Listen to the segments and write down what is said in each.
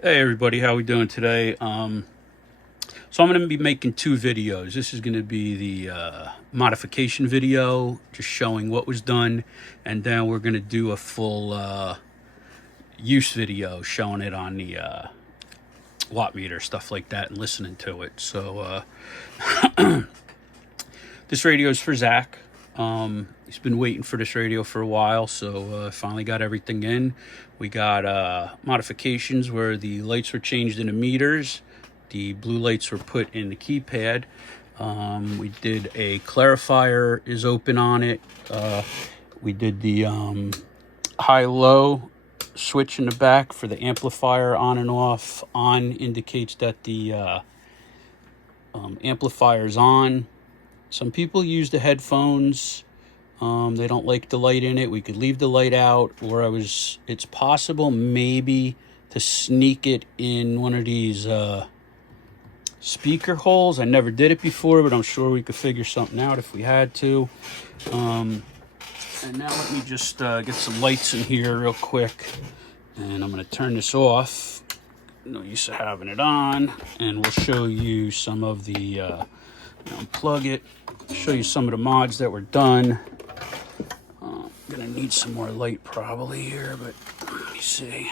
Hey everybody, how we doing today? So I'm going to be making two videos. This is going to be the modification video, just showing what was done, and then we're going to do a full use video showing it on the watt meter, stuff like that, and listening to it. So this radio is for Zack. He's been waiting for this radio for a while, so finally got everything in. We got modifications where the lights were changed into meters. The blue lights were put in the keypad. We did a clarifier is open on it. We did the high-low switch in the back for the amplifier on and off. On indicates that the amplifier is on. Some people use the headphones. They don't like the light in it. We could leave the light out, or it's possible maybe to sneak it in one of these speaker holes. I never did it before, but I'm sure we could figure something out if we had to. And now let me just get some lights in here real quick, and I'm going to turn this off. No use of having it on, and we'll show you some of the unplug it, show you some of the mods that were done. Gonna need some more light probably here, but let me see.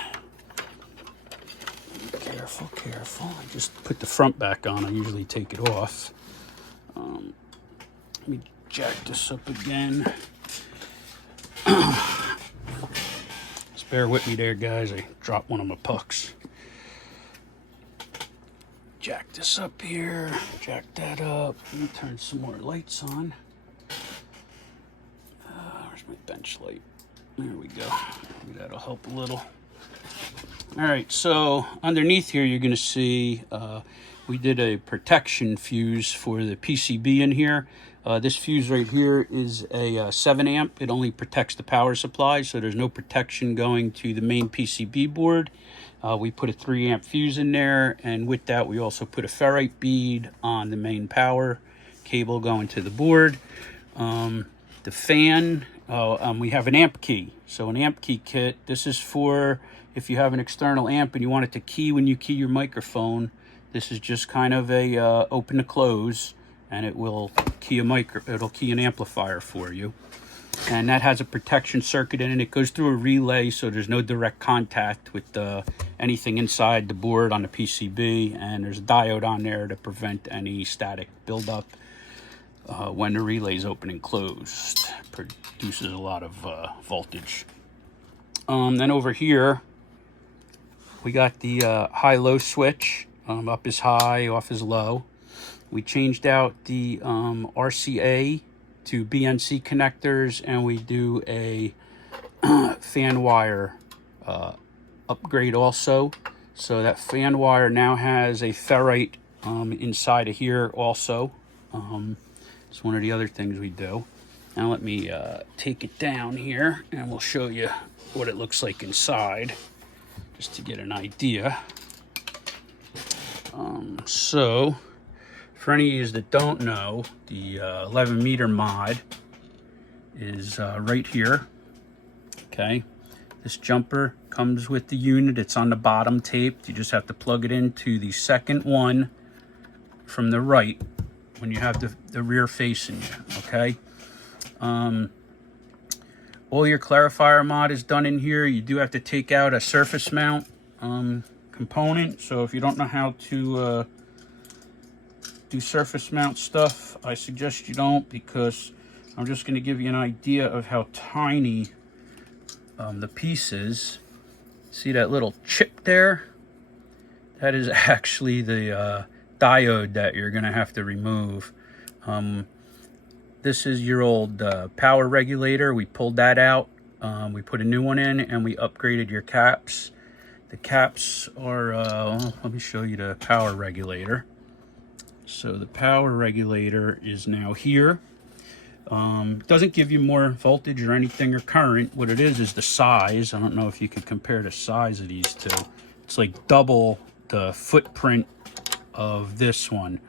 Careful. I just put the front back on. I usually take it off. Let me jack this up again. Just bear with me there, guys. I dropped one of my pucks. Jack this up here. Jack that up. Let me turn some more lights on. My bench light. There we go. Maybe that'll help a little. All right, so underneath here you're going to see we did a protection fuse for the PCB in here. This fuse right here is a 7 amp. It only protects the power supply, so there's no protection going to the main PCB board. We put a 3 amp fuse in there, and with that we also put a ferrite bead on the main power cable going to the board. The fan, we have an amp key. So an amp key kit, this is for if you have an external amp and you want it to key when you key your microphone. This is just kind of a open to close, and it will key it'll key an amplifier for you. And that has a protection circuit in it. It goes through a relay, so there's no direct contact with anything inside the board on the PCB, and there's a diode on there to prevent any static buildup. When the relay is open and closed, produces a lot of voltage. Then over here, we got the high-low switch. Up is high, off is low. We changed out the RCA to BNC connectors, and we do a fan wire upgrade also. So that fan wire now has a ferrite inside of here also. It's one of the other things we do. Now let me take it down here, and we'll show you what it looks like inside, just to get an idea. So, for any of you that don't know, the 11 meter mod is right here. Okay, this jumper comes with the unit. It's on the bottom taped. You just have to plug it into the second one from the right when you have the rear facing you, okay? All your clarifier mod is done in here. You do have to take out a surface mount component, so if you don't know how to do surface mount stuff, I suggest you don't, because I'm just going to give you an idea of how tiny the piece is. See that little chip there? That is actually the diode that you're going to have to remove. This is your old power regulator. We pulled that out. We put a new one in, and we upgraded your caps. The caps are, let me show you the power regulator. So the power regulator is now here. Doesn't give you more voltage or anything or current. What it is the size. I don't know if you could compare the size of these two. It's like double the footprint of this one.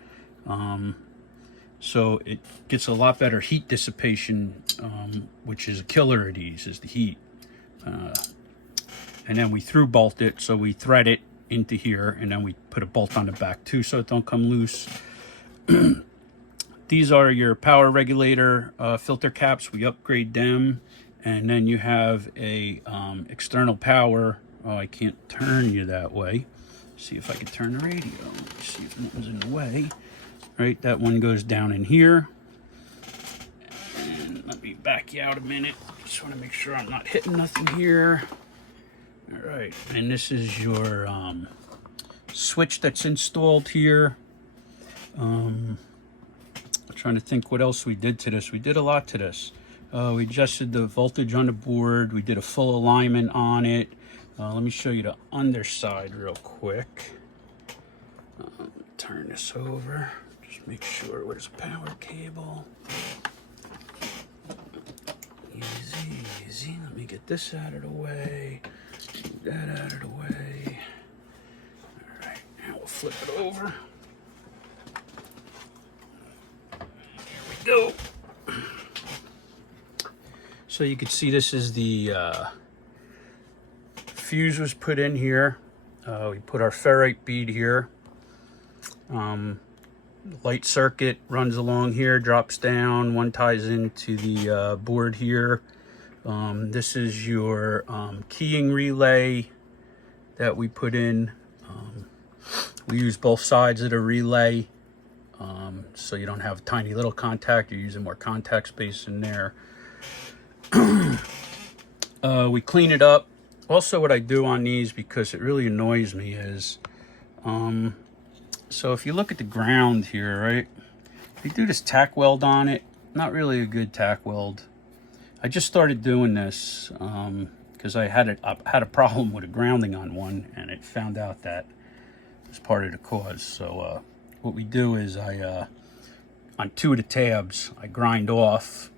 So it gets a lot better heat dissipation, which is a killer of these, is the heat. And then we through bolt it, so we thread it into here, and then we put a bolt on the back too so it don't come loose. These are your power regulator filter caps. We upgrade them. And then you have a external power. Oh, I can't turn you that way. See if I can turn the radio. Let me see if nothing's in the way. Right, that one goes down in here. And let me back you out a minute. Just want to make sure I'm not hitting nothing here. All right, and this is your switch that's installed here. I'm trying to think what else we did to this. We did a lot to this. We adjusted the voltage on the board. We did a full alignment on it. Let me show you the underside real quick. Turn this over. Just make sure where's the power cable. Easy, easy. Let me get this out of the way. Get that out of the way. All right, now we'll flip it over. Here we go. So you can see this is the fuse was put in here. We put our ferrite bead here. Light circuit runs along here, drops down. One ties into the board here. This is your keying relay that we put in. We use both sides of the relay, so you don't have a tiny little contact. You're using more contact space in there. We clean it up. Also, what I do on these, because it really annoys me, is so if you look at the ground here, right, they do this tack weld on it. Not really a good tack weld. I just started doing this because I had a problem with a grounding on one, and it found out that it was part of the cause. So what we do is I on 2 of the tabs I grind off.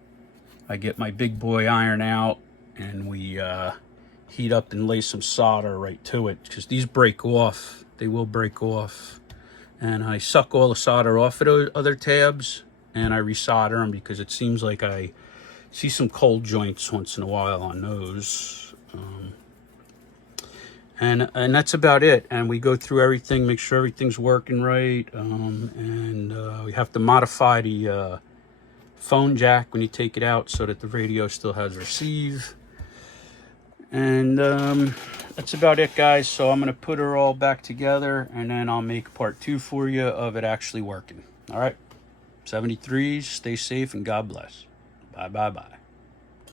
I get my big boy iron out, and we heat up and lay some solder right to it, because these break off. They will break off. And I suck all the solder off of those other tabs, and I resolder them, because it seems like I see some cold joints once in a while on those. And that's about it. And we go through everything, make sure everything's working right. And we have to modify the phone jack when you take it out so that the radio still has receive. And that's about it, guys. So I'm going to put her all back together, and then I'll make part 2 for you of it actually working. All right, 73s, stay safe, and God bless. Bye, bye, bye.